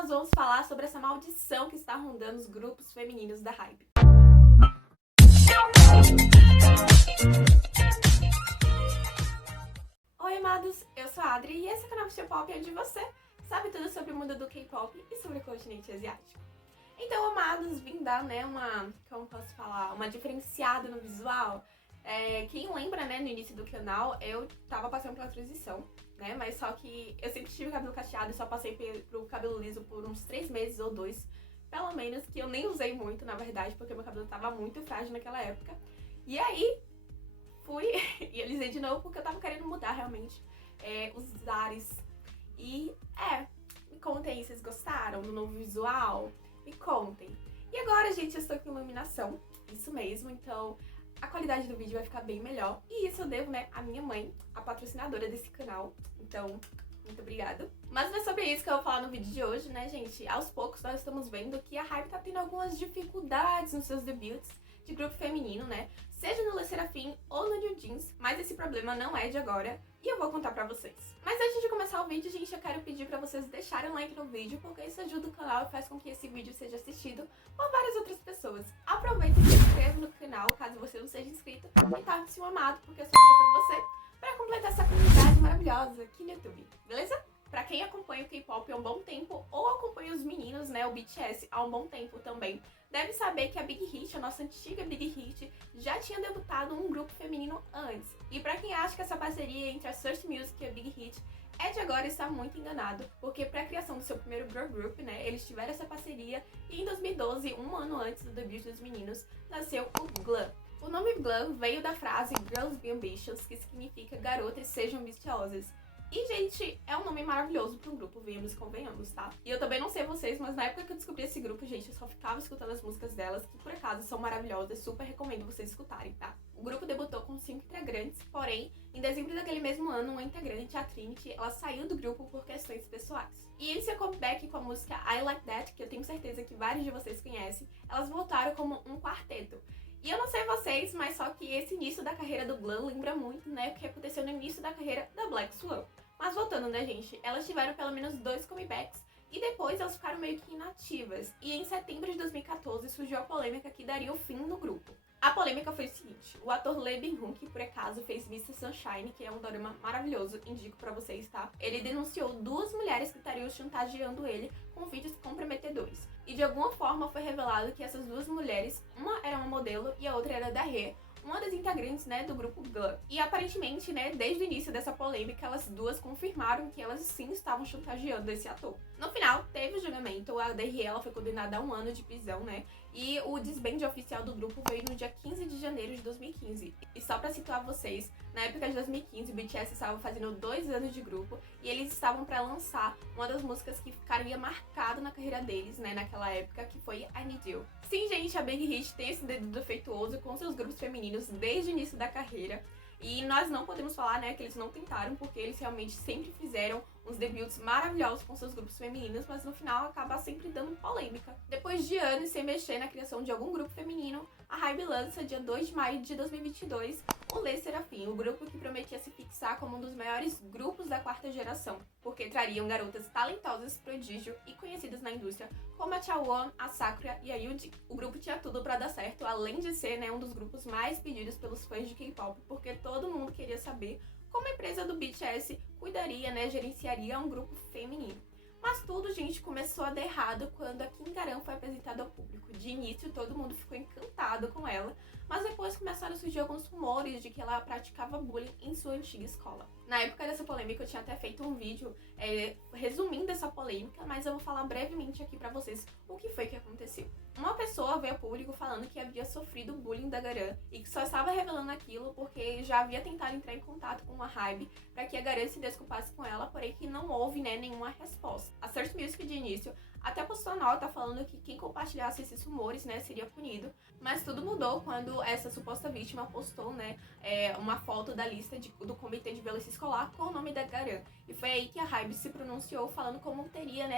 nós vamos falar sobre essa maldição que está rondando os grupos femininos da Hybe. Oi, amados, eu sou a Adri e esse é o canal Pop, onde você sabe tudo sobre o mundo do K-pop e sobre o continente asiático. Então, amados, vim dar, uma diferenciada no visual. Quem lembra, no início do canal, eu tava passando pela transição, mas só que eu sempre tive cabelo cacheado e só passei pro cabelo liso por uns 3 meses ou 2, pelo menos, que eu nem usei muito, na verdade, porque meu cabelo tava muito frágil naquela época. E aí, fui e alisei de novo porque eu tava querendo mudar realmente os ares. E me contem aí, vocês gostaram do novo visual? Me contem. E agora, gente, eu estou com iluminação, isso mesmo, então a qualidade do vídeo vai ficar bem melhor. E isso eu devo, à minha mãe, a patrocinadora desse canal. Então, muito obrigada. Mas não é sobre isso que eu vou falar no vídeo de hoje, gente? Aos poucos nós estamos vendo que a Hybe tá tendo algumas dificuldades nos seus debuts de grupo feminino, seja no Le Sserafim ou no New Jeans, mas esse problema não é de agora e eu vou contar pra vocês. Mas antes de começar o vídeo, gente, eu quero pedir pra vocês deixarem um like no vídeo, porque isso ajuda o canal e faz com que esse vídeo seja assistido por várias outras pessoas. Aproveita e se inscreva no canal, caso você não seja inscrito, e torne-se um amado, porque só falta você pra completar essa comunidade maravilhosa aqui no YouTube, beleza? Pra quem acompanha o K-pop há um bom tempo, ou acompanha os meninos, o BTS, há um bom tempo também, deve saber que a Big Hit, a nossa antiga Big Hit, já tinha debutado um grupo feminino antes. E pra quem acha que essa parceria entre a Search Music e a Big Hit é de agora, está muito enganado, porque pra criação do seu primeiro girl group, eles tiveram essa parceria e em 2012, um ano antes do debut dos meninos, nasceu o GLAM. O nome GLAM veio da frase Girls Be Ambitious, que significa garotas sejam ambiciosas. E, gente, é um nome maravilhoso para um grupo, venhamos e convenhamos, tá? E eu também não sei vocês, mas na época que eu descobri esse grupo, gente, eu só ficava escutando as músicas delas, que por acaso são maravilhosas, super recomendo vocês escutarem, tá? O grupo debutou com 5 integrantes, porém, em dezembro daquele mesmo ano, uma integrante, a Trinity, ela saiu do grupo por questões pessoais. E em seu comeback com a música I Like That, que eu tenho certeza que vários de vocês conhecem, elas voltaram como um quarteto. E eu não sei vocês, mas só que esse início da carreira do GLAM lembra muito, o que aconteceu no início da carreira da Black Swan. Mas voltando, gente, elas tiveram pelo menos 2 comebacks e depois elas ficaram meio que inativas. E em setembro de 2014 surgiu a polêmica que daria o fim no grupo. A polêmica foi o seguinte: o ator Lee Bin-hoon, que por acaso fez Mr. Sunshine, que é um dorama maravilhoso, indico pra vocês, tá? Ele denunciou 2 mulheres que estariam chantageando ele com vídeos comprometedores. E de alguma forma foi revelado que essas 2 mulheres, uma era uma modelo e a outra era da Rê, uma das integrantes, do grupo GLAM. E aparentemente, desde o início dessa polêmica, elas 2 confirmaram que elas sim estavam chantageando esse ator. No final, teve o julgamento, a DRE ela foi condenada a 1 ano de prisão, e o desband oficial do grupo veio no dia 15 de janeiro de 2015. E só pra situar vocês, na época de 2015, o BTS estava fazendo 2 anos de grupo e eles estavam pra lançar uma das músicas que ficaria marcado na carreira deles, naquela época, que foi I Need You. Sim, gente, a Big Hit tem esse dedo defeituoso com seus grupos femininos desde o início da carreira. E nós não podemos falar, que eles não tentaram, porque eles realmente sempre fizeram uns debuts maravilhosos com seus grupos femininos, mas no final acaba sempre dando polêmica. Depois de anos sem mexer na criação de algum grupo feminino, a Hybe lança, dia 2 de maio de 2022, o Le Sserafim, o grupo que prometia se fixar como um dos maiores grupos da 4ª geração, porque trariam garotas talentosas, prodígio e conhecidas na indústria, como a Chaewon, a Sakura e a Yoonjin. O grupo tinha tudo pra dar certo, além de ser um dos grupos mais pedidos pelos fãs de K-pop, porque todo mundo queria saber como a empresa do BTS cuidaria, gerenciaria um grupo feminino. Mas tudo, gente, começou a dar errado quando a Kim Garan foi apresentada ao público. De início, todo mundo ficou encantado com ela, mas depois começaram a surgir alguns rumores de que ela praticava bullying em sua antiga escola. Na época dessa polêmica, eu tinha até feito um vídeo resumindo essa polêmica, mas eu vou falar brevemente aqui pra vocês o que foi que aconteceu. Uma pessoa veio ao público falando que havia sofrido bullying da Garan e que só estava revelando aquilo porque já havia tentado entrar em contato com a Hybe para que a Garan se desculpasse com ela, porém que não houve nenhuma resposta. A Search Music de início até postou nota falando que quem compartilhasse esses rumores seria punido, mas tudo mudou quando essa suposta vítima postou uma foto da lista do comitê de violência escolar com o nome da Garan. E foi aí que a Hybe se pronunciou falando como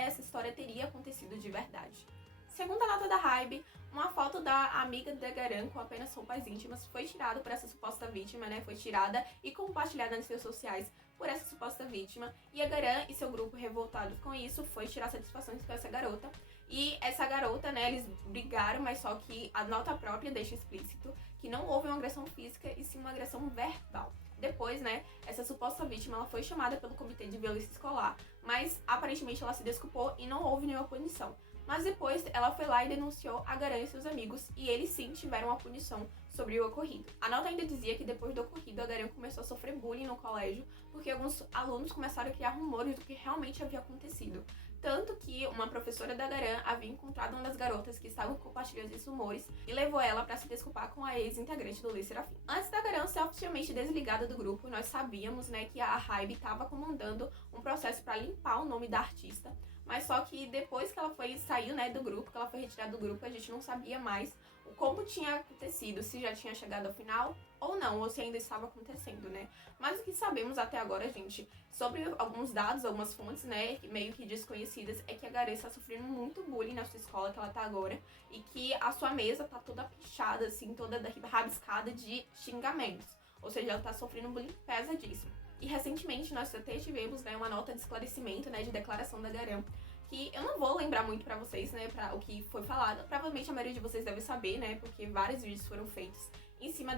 essa história teria acontecido de verdade. Segundo a nota da Hybe, uma foto da amiga da Garan com apenas roupas íntimas foi tirada por essa suposta vítima, foi tirada e compartilhada nas redes sociais por essa suposta vítima. E a Garan e seu grupo, revoltados com isso, foi tirar satisfações com essa garota. E essa garota, né, eles brigaram, mas só que a nota própria deixa explícito que não houve uma agressão física e sim uma agressão verbal. Depois, né, essa suposta vítima ela foi chamada pelo Comitê de Violência Escolar, mas aparentemente ela se desculpou e não houve nenhuma punição. Mas depois ela foi lá e denunciou a Garan e seus amigos, e eles sim tiveram uma punição sobre o ocorrido. A nota ainda dizia que depois do ocorrido a Garan começou a sofrer bullying no colégio, porque alguns alunos começaram a criar rumores do que realmente havia acontecido. Tanto que uma professora da Garan havia encontrado uma das garotas que estavam compartilhando esses rumores e levou ela para se desculpar com a ex-integrante do Le Serafim. Antes da Garan ser oficialmente desligada do grupo, nós sabíamos, né, que a Hybe estava comandando um processo para limpar o nome da artista. Mas só que depois que ela saiu, né, do grupo, que ela foi retirada do grupo, a gente não sabia mais como tinha acontecido, se já tinha chegado ao final ou não, ou se ainda estava acontecendo, né? Mas o que sabemos até agora, gente, sobre alguns dados, algumas fontes, né, meio que desconhecidas, é que a Garan está sofrendo muito bullying na sua escola que ela tá agora, e que a sua mesa tá toda pichada, assim, toda rabiscada de xingamentos. Ou seja, ela tá sofrendo um bullying pesadíssimo. E recentemente nós até tivemos, né, uma nota de esclarecimento, né, de declaração da Garan, que eu não vou lembrar muito pra vocês, né, pra o que foi falado. Provavelmente a maioria de vocês deve saber, né, porque vários vídeos foram feitos em cima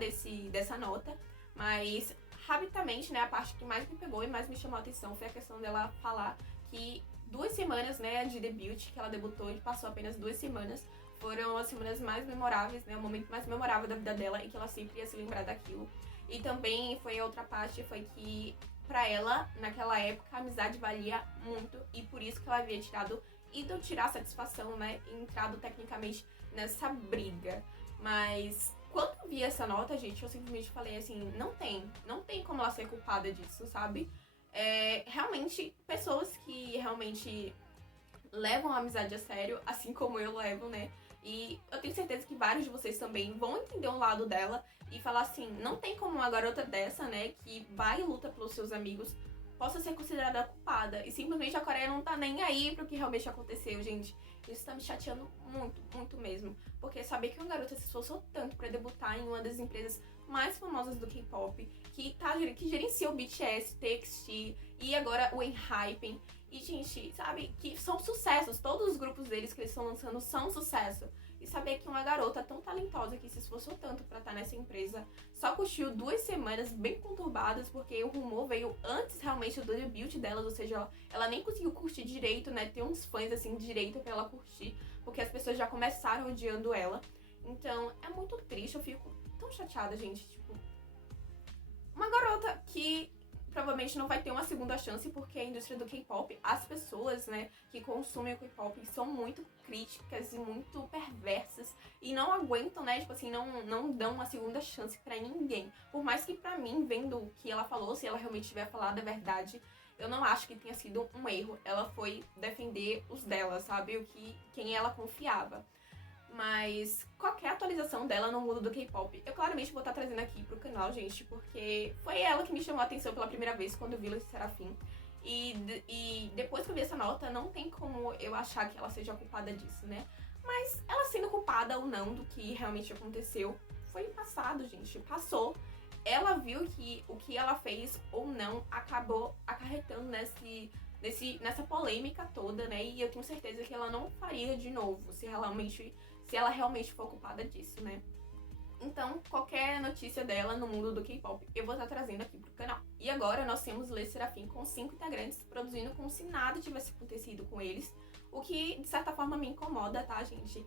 dessa nota. Mas, rapidamente, né, a parte que mais me pegou e mais me chamou a atenção foi a questão dela falar que 2 semanas, né, de debut, que ela debutou e passou apenas 2 semanas, foram as semanas mais memoráveis, né, o momento mais memorável da vida dela e que ela sempre ia se lembrar daquilo. E também foi a outra parte, foi que pra ela, naquela época, a amizade valia muito e por isso que ela havia ido tirar satisfação, né, e entrado tecnicamente nessa briga. Mas quando eu vi essa nota, gente, eu simplesmente falei assim, não tem como ela ser culpada disso, sabe? Realmente, pessoas que realmente levam a amizade a sério, assim como eu levo, né? E eu tenho certeza que vários de vocês também vão entender um lado dela e falar assim, não tem como uma garota dessa, né, que vai e luta pelos seus amigos, possa ser considerada culpada. E simplesmente a Coreia não tá nem aí pro que realmente aconteceu, gente. Isso tá me chateando muito, muito mesmo. Porque saber que uma garota se esforçou tanto pra debutar em uma das empresas mais famosas do K-pop, que gerencia o BTS, TXT e agora o ENHYPEN. E, gente, sabe, que são sucessos. Todos os grupos deles que eles estão lançando são sucesso. E saber que uma garota tão talentosa que se esforçou tanto pra estar nessa empresa só curtiu 2 semanas bem conturbadas, porque o rumor veio antes realmente do debut delas, ou seja, ela nem conseguiu curtir direito, né? Ter uns fãs assim direito pra ela curtir, porque as pessoas já começaram odiando ela. Então, é muito triste, eu fico tão chateada, gente. Tipo, uma garota que provavelmente não vai ter uma segunda chance, porque a indústria do K-pop, as pessoas, né, que consumem o K-pop são muito críticas e muito perversas e não aguentam, né, tipo assim, não dão uma segunda chance pra ninguém. Por mais que pra mim, vendo o que ela falou, se ela realmente tiver falado a verdade, eu não acho que tenha sido um erro. Ela foi defender os dela, sabe, quem ela confiava. Mas qualquer atualização dela no mundo do K-pop, eu claramente vou estar trazendo aqui pro canal, gente, porque foi ela que me chamou a atenção pela primeira vez quando eu vi Le Serafim. E depois que eu vi essa nota, não tem como eu achar que ela seja culpada disso, né? Mas ela sendo culpada ou não do que realmente aconteceu, foi passado, gente. Passou. Ela viu que o que ela fez ou não acabou acarretando nessa polêmica toda, né? E eu tenho certeza que ela não faria de novo se ela realmente for culpada disso, né? Então, qualquer notícia dela no mundo do K-pop, eu vou estar trazendo aqui pro canal. E agora nós temos Le Serafim com 5 integrantes produzindo como se nada tivesse acontecido com eles, o que de certa forma me incomoda, tá, gente?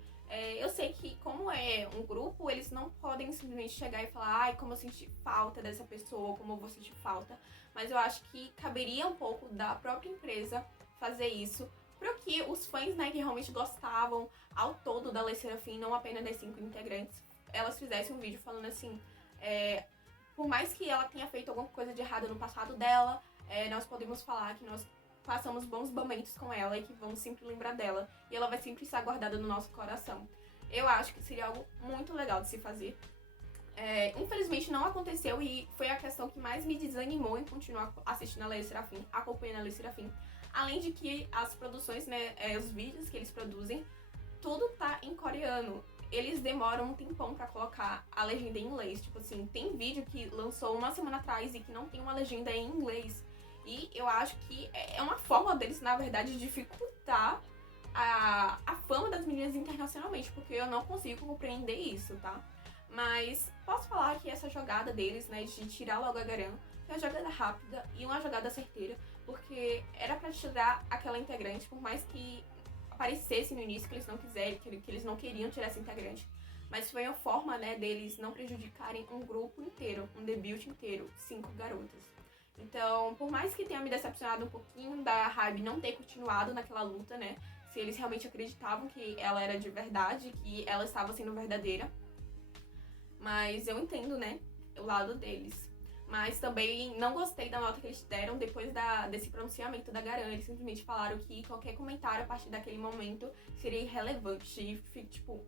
Eu sei que como é um grupo, eles não podem simplesmente chegar e falar ai, como eu senti falta dessa pessoa, como eu vou sentir falta, mas eu acho que caberia um pouco da própria empresa fazer isso, para que os fãs, né, que realmente gostavam ao todo da Le Serafim, não apenas das 5 integrantes, elas fizessem um vídeo falando assim, por mais que ela tenha feito alguma coisa de errado no passado dela, nós podemos falar que nós passamos bons momentos com ela e que vamos sempre lembrar dela. E ela vai sempre estar guardada no nosso coração. Eu acho que seria algo muito legal de se fazer. Infelizmente não aconteceu e foi a questão que mais me desanimou em continuar assistindo a Le Serafim, acompanhando a Le Serafim. Além de que as produções, né, os vídeos que eles produzem, tudo tá em coreano. Eles demoram um tempão pra colocar a legenda em inglês. Tipo assim, tem vídeo que lançou uma semana atrás e que não tem uma legenda em inglês. E eu acho que é uma forma deles, na verdade, dificultar a fama das meninas internacionalmente, porque eu não consigo compreender isso, tá? Mas posso falar que essa jogada deles, né, de tirar logo a Garan, foi uma jogada rápida e uma jogada certeira, porque era pra tirar aquela integrante, por mais que aparecesse no início que eles não quiserem, que eles não queriam tirar essa integrante. Mas foi uma forma, né, deles não prejudicarem um grupo inteiro, um debut inteiro, 5 garotas. Então, por mais que tenha me decepcionado um pouquinho da Hybe não ter continuado naquela luta, né, se eles realmente acreditavam que ela era de verdade, que ela estava sendo verdadeira. Mas eu entendo, né, o lado deles. Mas também não gostei da nota que eles deram depois desse pronunciamento da Garan. Eles simplesmente falaram que qualquer comentário a partir daquele momento seria irrelevante. E, tipo,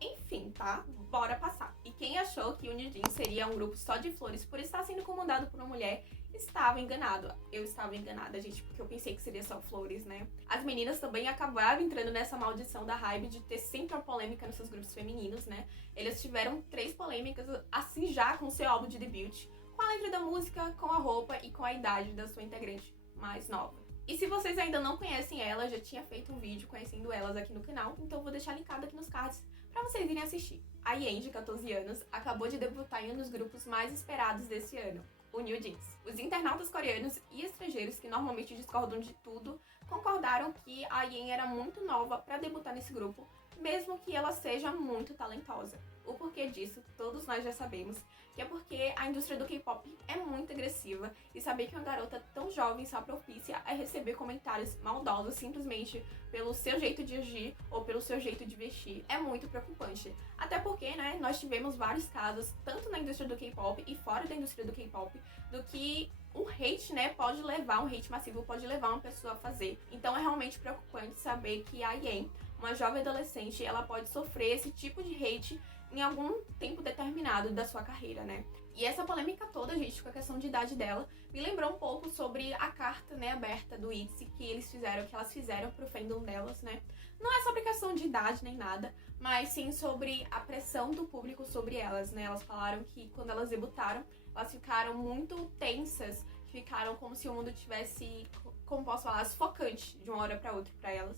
enfim, tá? Bora passar. E quem achou que o New Jeans seria um grupo só de flores por estar sendo comandado por uma mulher, estava enganado. Eu estava enganada, gente, porque eu pensei que seria só flores, né? As meninas também acabaram entrando nessa maldição da Hybe de ter sempre uma polêmica nos seus grupos femininos, né? Eles tiveram 3 polêmicas, assim já com seu álbum de debut, com a letra da música, com a roupa e com a idade da sua integrante mais nova. E se vocês ainda não conhecem ela, já tinha feito um vídeo conhecendo elas aqui no canal, então vou deixar linkado aqui nos cards pra vocês irem assistir. A Yen, de 14 anos, acabou de debutar em um dos grupos mais esperados desse ano, o New Jeans. Os internautas coreanos e estrangeiros, que normalmente discordam de tudo, concordaram que a Yen era muito nova para debutar nesse grupo, mesmo que ela seja muito talentosa. O porquê disso, todos nós já sabemos, que é porque a indústria do K-pop é muito agressiva e saber que uma garota tão jovem está propícia a receber comentários maldosos simplesmente pelo seu jeito de agir ou pelo seu jeito de vestir é muito preocupante. Até porque, né, nós tivemos vários casos, tanto na indústria do K-pop e fora da indústria do K-pop, do que um hate, né, pode levar, um hate massivo pode levar uma pessoa a fazer. Então é realmente preocupante saber que a Yen, uma jovem adolescente, ela pode sofrer esse tipo de hate em algum tempo determinado da sua carreira, né? E essa polêmica toda, gente, com a questão de idade dela, me lembrou um pouco sobre a carta, né, aberta do ITZY que elas fizeram pro fandom delas, né? Não é sobre questão de idade nem nada, mas sim sobre a pressão do público sobre elas, né? Elas falaram que quando elas debutaram, elas ficaram muito tensas, ficaram como se o mundo tivesse, como posso falar, sufocante de uma hora pra outra pra elas.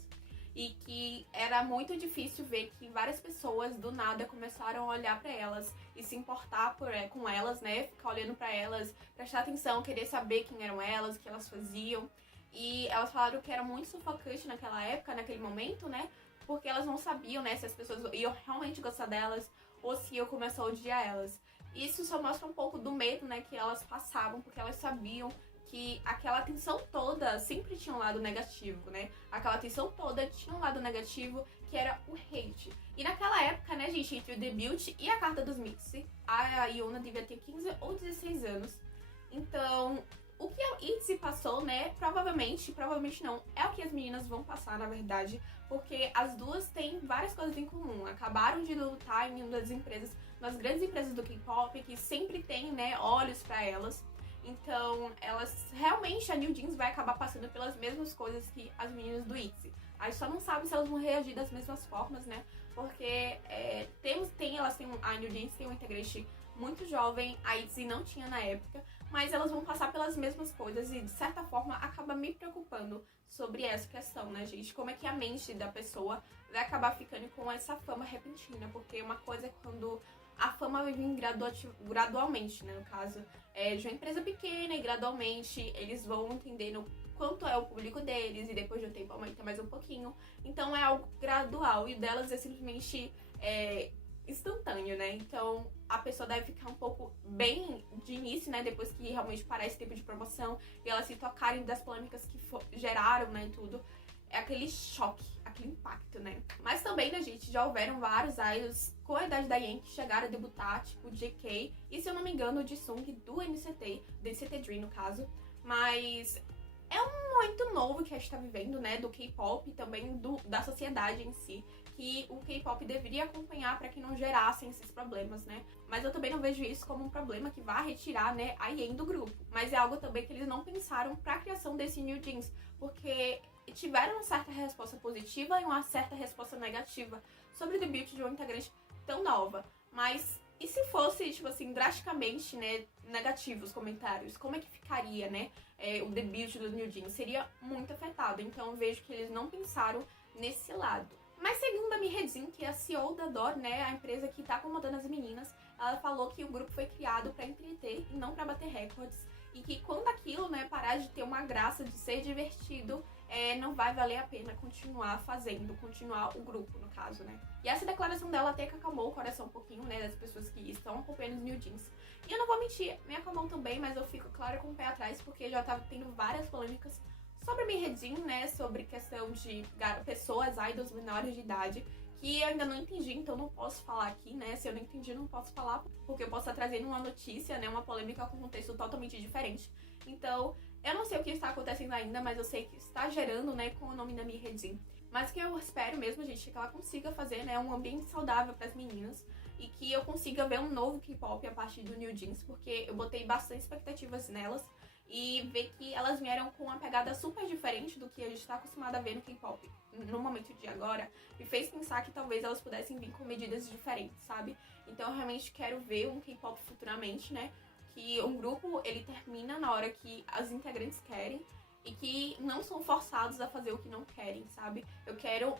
E que era muito difícil ver que várias pessoas do nada começaram a olhar pra elas e se importar com elas, né? Ficar olhando pra elas, prestar atenção, querer saber quem eram elas, o que elas faziam. E elas falaram que era muito sufocante naquela época, naquele momento, né? Porque elas não sabiam, né, se as pessoas iam realmente gostar delas ou se iam começar a odiar elas. Isso só mostra um pouco do medo, né, que elas passavam, porque elas sabiam que aquela atenção toda sempre tinha um lado negativo, né? Aquela atenção toda tinha um lado negativo, que era o hate. E naquela época, né, gente, entre o debut e a carta dos Mixi, a Yuna devia ter 15 ou 16 anos. Então, o que a ITZY passou, né, provavelmente não, é o que as meninas vão passar, na verdade, porque as duas têm várias coisas em comum. Acabaram de lutar em uma das empresas, nas grandes empresas do K-pop, que sempre tem, né, olhos pra elas. Então, elas realmente, a New Jeans vai acabar passando pelas mesmas coisas que as meninas do ITZY. A gente só não sabe se elas vão reagir das mesmas formas, né? Porque a New Jeans tem um integrante muito jovem, a ITZY não tinha na época, mas elas vão passar pelas mesmas coisas e, de certa forma, acaba me preocupando sobre essa questão, né, gente? Como é que a mente da pessoa vai acabar ficando com essa fama repentina? Porque uma coisa é quando a fama vai vir gradualmente, né, no caso, de uma empresa pequena e gradualmente eles vão entendendo quanto é o público deles e depois de um tempo aumenta mais um pouquinho. Então é algo gradual e o delas é simplesmente instantâneo, né? Então a pessoa deve ficar um pouco bem de início, né, depois que realmente parar esse tempo de promoção e elas se tocarem das polêmicas que geraram, né, e tudo. É aquele choque, aquele impacto, né? Mas também, né, gente, já houveram vários idols com a idade da Yen que chegaram a debutar, tipo JK e, se eu não me engano, o Jisung do NCT, do NCT Dream, no caso. Mas é um momento novo que a gente tá vivendo, né, do K-pop e também da sociedade em si, que o K-pop deveria acompanhar para que não gerassem esses problemas, né? Mas eu também não vejo isso como um problema que vá retirar, né, a Yen do grupo. Mas é algo também que eles não pensaram pra criação desse New Jeans, porque tiveram uma certa resposta positiva e uma certa resposta negativa sobre o debut de uma integrante tão nova. Mas E se fosse, tipo assim, drasticamente, né, negativos comentários, como é que ficaria, né, o debut do New Jeans? Seria muito afetado, então eu vejo que eles não pensaram nesse lado. Mas segundo a Mihedin, que é a CEO da DOR, né, a empresa que tá comandando as meninas, ela falou que o grupo foi criado pra entreter e não pra bater recordes. E que quando aquilo, né, parar de ter uma graça, de ser divertido, não vai valer a pena continuar fazendo, continuar o grupo, no caso, né. E essa declaração dela até que acalmou o coração um pouquinho, né, das pessoas que estão acompanhando os New Jeans. E eu não vou mentir, me acalmou também, mas eu fico, claro, com o pé atrás, porque já tava tendo várias polêmicas sobre Mihedin, né, sobre questão de pessoas, idols menores de idade, que eu ainda não entendi, então não posso falar aqui, né, se eu não entendi não posso falar, porque eu posso estar trazendo uma notícia, né, uma polêmica com um contexto totalmente diferente. Então, eu não sei o que está acontecendo ainda, mas eu sei que está gerando, né, com o nome da Mihedin. Mas o que eu espero mesmo, gente, é que ela consiga fazer, né, um ambiente saudável para as meninas e que eu consiga ver um novo K-pop a partir do New Jeans, porque eu botei bastante expectativas nelas e ver que elas vieram com uma pegada super diferente do que a gente está acostumado a ver no K-pop no momento de agora, me fez pensar que talvez elas pudessem vir com medidas diferentes, sabe? Então eu realmente quero ver um K-pop futuramente, né? Que um grupo, ele termina na hora que as integrantes querem e que não são forçados a fazer o que não querem, sabe? Eu quero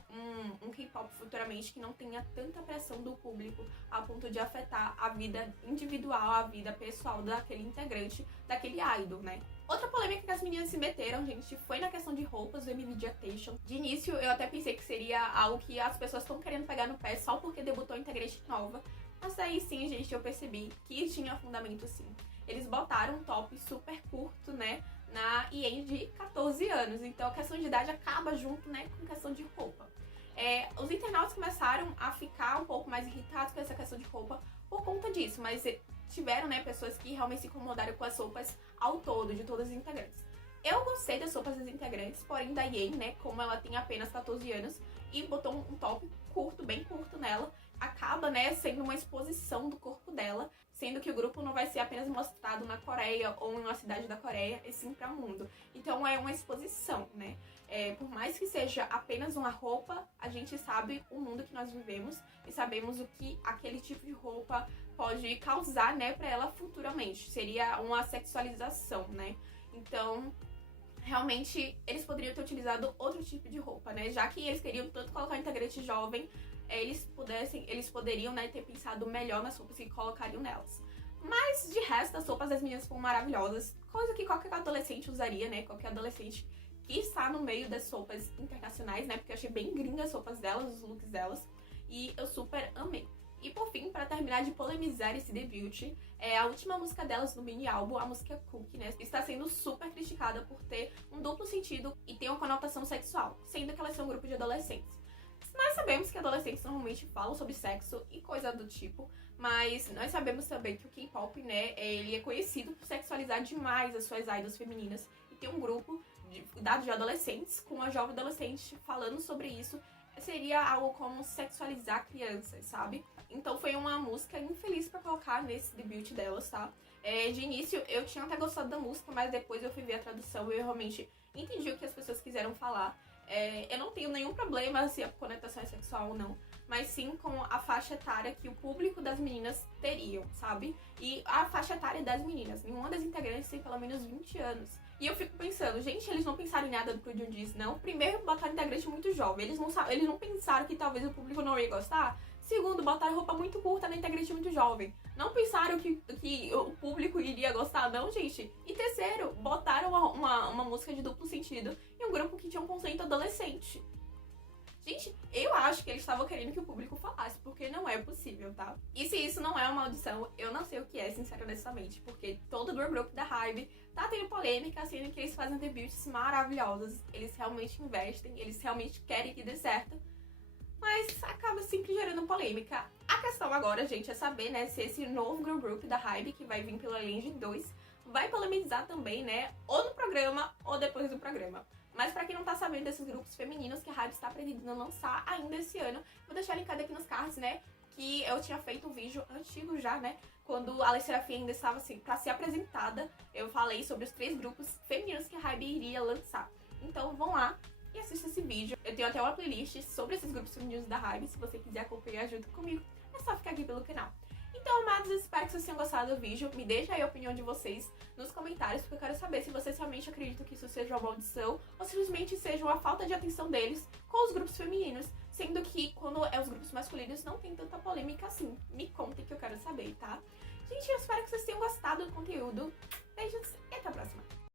um K-pop futuramente que não tenha tanta pressão do público a ponto de afetar a vida individual, a vida pessoal daquele integrante, daquele idol, né? Outra polêmica que as meninas se meteram, gente, foi na questão de roupas do MV Agitation. De início, eu até pensei que seria algo que as pessoas estão querendo pegar no pé só porque debutou integrante nova. Mas aí sim, gente, eu percebi que tinha fundamento sim. Eles botaram um top super curto, né, na IEM de 14 anos. Então a questão de idade acaba junto, né, com questão de roupa. Os internautas começaram a ficar um pouco mais irritados com essa questão de roupa por conta disso. Mas tiveram, né, pessoas que realmente se incomodaram com as roupas ao todo, de todas as integrantes. Eu gostei das roupas das integrantes, porém da IEM, né, como ela tem apenas 14 anos e botou um top curto, bem curto nela, acaba, né, sendo uma exposição do corpo dela, sendo que o grupo não vai ser apenas mostrado na Coreia ou em uma cidade da Coreia, e sim para o mundo. Então é uma exposição, né? Por mais que seja apenas uma roupa, a gente sabe o mundo que nós vivemos e sabemos o que aquele tipo de roupa pode causar, né, para ela futuramente. Seria uma sexualização, né? Então, realmente, eles poderiam ter utilizado outro tipo de roupa, né? Já que eles queriam tanto colocar um integrante jovem, eles poderiam, né, ter pensado melhor nas roupas que colocariam nelas. Mas, de resto, as roupas das meninas foram maravilhosas. Coisa que qualquer adolescente usaria, né? Qualquer adolescente que está no meio das roupas internacionais, né? Porque eu achei bem gringas as roupas delas, os looks delas. E eu super amei. E por fim, para terminar de polemizar esse debut, a última música delas no mini álbum, a música Cookie, né, está sendo super criticada por ter um duplo sentido e ter uma conotação sexual, sendo que elas são um grupo de adolescentes. Nós sabemos que adolescentes normalmente falam sobre sexo e coisa do tipo, mas nós sabemos também que o K-pop, né, ele é conhecido por sexualizar demais as suas idols femininas e ter um grupo de adolescentes com uma jovem adolescente falando sobre isso seria algo como sexualizar crianças, sabe? Então foi uma música infeliz pra colocar nesse debut delas, tá? De início eu tinha até gostado da música, mas depois eu fui ver a tradução e eu realmente entendi o que as pessoas quiseram falar. Eu não tenho nenhum problema se a conotação é sexual ou não, mas sim com a faixa etária que o público das meninas teriam, sabe? E a faixa etária das meninas, nenhuma das integrantes tem pelo menos 20 anos. E eu fico pensando, gente, eles não pensaram em nada pro Jundies, não. Primeiro, botaram integrante muito jovem. Eles não pensaram que talvez o público não ia gostar. Segundo, botaram roupa muito curta na integrante muito jovem. Não pensaram que o público iria gostar, não, gente. E terceiro, botaram uma música de duplo sentido em um grupo que tinha um conceito adolescente. Gente, eu acho que eles estavam querendo que o público falasse, porque não é possível, tá? E se isso não é uma audição, eu não sei o que é, sinceramente, porque todo o grupo da Hybe tá tendo polêmica, sendo que eles fazem debuts maravilhosos, eles realmente investem, eles realmente querem que dê certo, mas acaba sempre gerando polêmica. A questão agora, gente, é saber, né, se esse novo girl group da Hybe, que vai vir pela Land 2, vai polemizar também, né, ou no programa ou depois do programa. Mas pra quem não tá sabendo desses grupos femininos que a Hybe está pretendendo lançar ainda esse ano, vou deixar linkado aqui nos cards, né, que eu tinha feito um vídeo antigo já, né, quando a Serafim ainda estava assim, pra ser apresentada, eu falei sobre os 3 grupos femininos que a Hybe iria lançar. Então vão lá e assista esse vídeo. Eu tenho até uma playlist sobre esses grupos femininos da Hybe, se você quiser acompanhar junto comigo, é só ficar aqui pelo canal. Então Então, amados, espero que vocês tenham gostado do vídeo. Me deixa aí a opinião de vocês nos comentários, porque eu quero saber se vocês realmente acreditam que isso seja uma maldição ou simplesmente seja uma falta de atenção deles com os grupos femininos, sendo que quando é os grupos masculinos não tem tanta polêmica assim. Me contem que eu quero saber, tá? Gente, eu espero que vocês tenham gostado do conteúdo. Beijos e até a próxima!